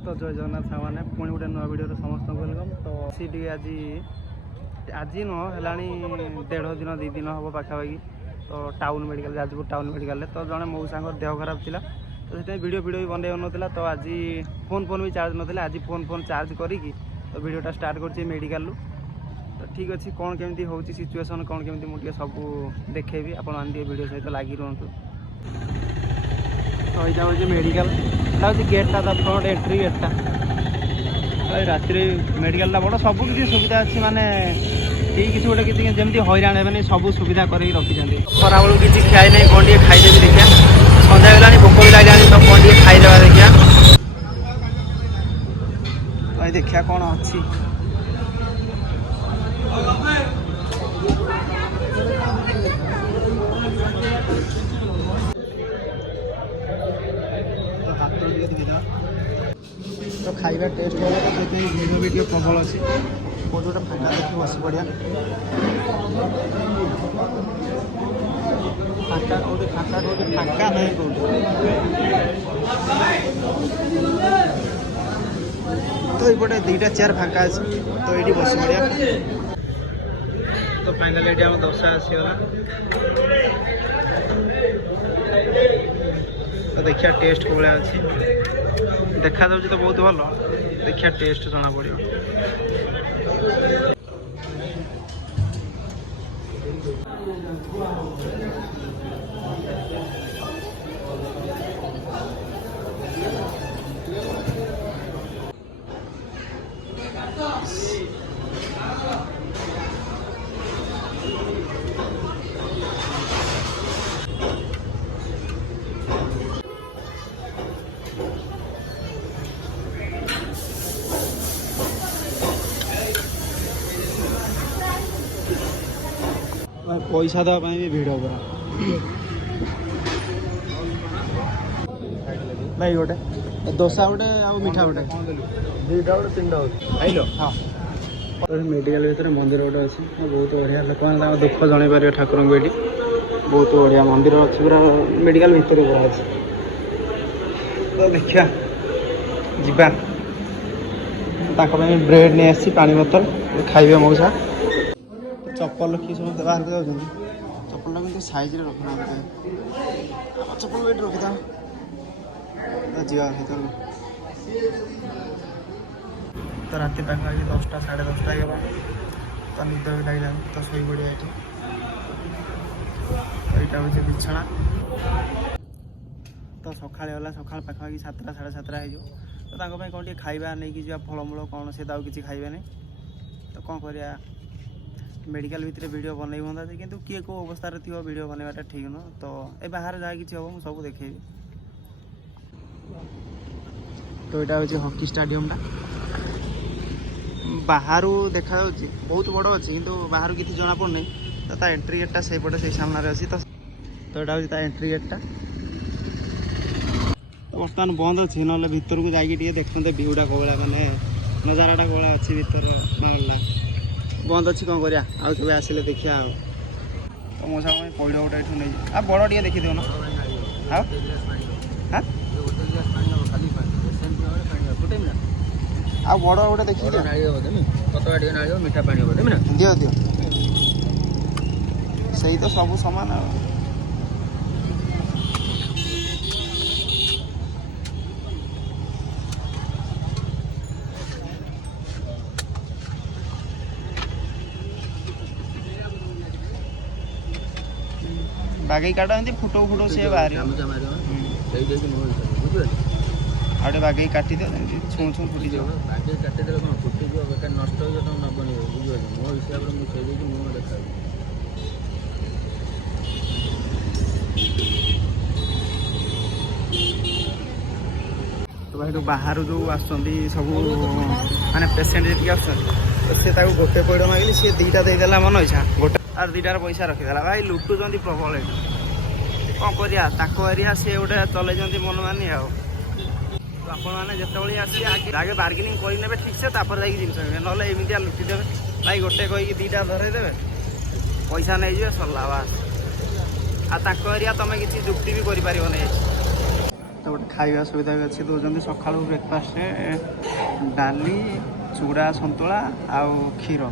तो जय जगन्नाथ सामाने पुणी गोटे नुआ वीडियो समस्त वेलकम। तो सीटी आज आज नुह है 1.5 दिन 2 दिन हम पाखापाखि तो town medical Jajpur town medical तो जड़े मौसा देह खराब था तो से वीडियो भी बनई ना तो आज फोन भी चार्ज ना आज फोन चार्ज करी तो वीडियोटा स्टार्ट कर मेडिकल तो ठीक अच्छे कौन केमी हो सिचुएसन कौन केमी मुझे सब देखेबी आप वीडियो सहित लगी रुहतु। तो यहाँ हूँ मेडिकल हूँ गेटा तो फ्रंट एंट्री गेटा राति मेडिकल बड़ सब किसी सुविधा अच्छी माने किसी गोटे किसी जमी हईराण हे सब सुविधा कर रखी खरा बेलू किसी खाई नहीं कौन टे खाईदेवी देखिए सन्ध्या गला भोक भी लगे तो कौन टे खाईदेवा देखिए भाई देखिया कौन अच्छी तो खाଇବା टेस्ट हो तो भिड़ भी टे प्रबल अच्छी कौन गोटे फाँका देखिए बस पड़ा फाँका कौटे फाँका कौटे फाँका नहीं कौटे तो ये 2टा चेयर फाँका अच्छे तो ये बस पड़ा तो फाइनाली ये आम दशा आसीगला तो देखिए टेस्ट को भाया अच्छी देखा जाऊँ तो बहुत भल देखिए टेस्ट जना पड़ो पैसा देवाई भी भिड़ पूरा भाई गोटे दोसा गोटे आ मिठा गोटे 2टा गोटे 3टा खाइल हाँ मेडिकल भर मंदिर गोटे अच्छी बहुत बढ़िया लोक मैंने दुख जन पारे ठाकुर को ये बहुत बढ़िया मंदिर अच्छी पूरा मेडिकल भितर पूरा अच्छी तो देखिया जीवा ब्रेड नहीं आसी पानी बोतल खाइबे मौसा चप्पल रखी समस्त बाहर को जाऊँ चप्पल भी साइज रखना चप्पल वेट रखी था जा भर तो राति पाखापाखि 10टा 10:30 होगा तो निद भी लगे तो शो पड़ा यहाँ हूँ बिछना तो सका गला सका पाखापाखि 7टा 7:30 हो तो कौन टे खाଇବା नहीं जा फलमूल कौन से किसी खाइबे नहीं तो कौन कर मेडिकल भितर वीडियो बनई हाँ कि किए को अवस्था थी वीडियो बनवाटा ठीक नुह तो ये बाहर जहाँ कि हम मुझे सब देखेबी। तो यहाँ हूँ हॉकी स्टाडियम बाहर देखा बहुत बड़ अच्छे कि बाहर किसी जना पड़ना तो एंट्री गेटा से पटे से सामने अच्छी तो यहाँ हूँ एंट्री गेटा तो बर्तमान बंद अच्छे ना भर को जाकि देखते व्यूटा कौला मैंने नजाराटा कौला अच्छी भर मामला बंद अच्छी कौन करिया आउ के आसिले देखिया तो मौसा पैड़ गोटे ये नहीं आ बड़ टे देखी देना हाँ आ बड़ गोटे देखी मीठा पानी दियो दियो सही तो सब सामान बागई काट फुटो फुटो से बाहर आगे बागई काटी दे छू छू फुटी जाओ काटिदे फुटी बेकार नष्ट हो तुम नबन बुझे मो हिसाब से मुझे मुँह देखा तो भाई तो बाहर जो आसुँच सब माने पेसेंट जी तो सी गोटे पैड़ मागिली सी 2टा देदेला मन इच्छा गोटे आर 2टार पैसा रखीदेला भाई लुटुंट प्रबल कौन कर एरिया सी गोटे चलते मन मानी आ आपण मैंने जिते आसी आगे बार्गेनिंग करे ठीक से जिन ना एमती लुटिदेवे भाई गोटे कहीकि 2टा धरईदेवे पैसा नहीं जाए सरला बास आ एरिया तुम किसी जुक्ति भी कर। तो ଗୋଟେ ଖାଇବା ସୁବିଧା ବି ଅଛି ଦେଉଛନ୍ତି ସକାଳୁ ବ୍ରେକଫାଷ୍ଟରେ ଡାଲି ଚୁଡ଼ା ସନ୍ତୁଳା ଆଉ କ୍ଷୀର